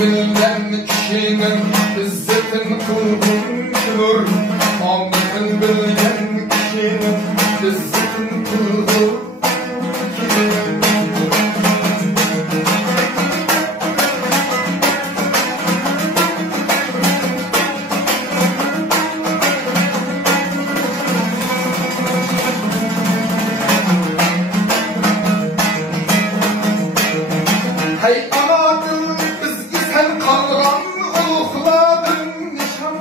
Bilgen kişinin izzetini kıldım kılır. Anladın bilgen kişinin izzetini kıldım kılır. Hey anadın bizgi sen kalgan uluqladın nişan.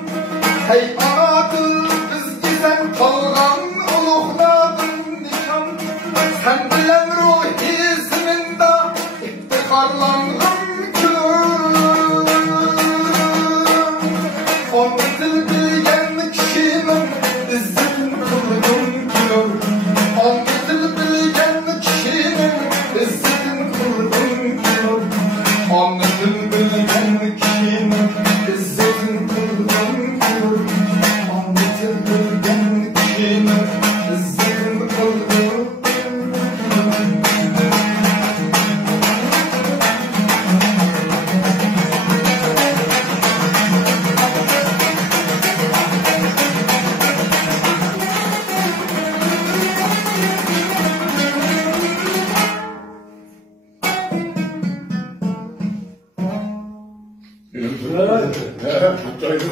Hey anadın bizgi sen kalgan uluqladın nişan. Sen bilen ruhi isminde iftiharlandım külüm. Anladın bilgen kişinin izzetini kıldım külüm. Anladın bilgen kişinin izzetini kıldım külüm. Anladın bilgen kişinin izzetini kıldım kıldım. Anladın bilgen kişinin izzetini kıldım kıldım. Evet.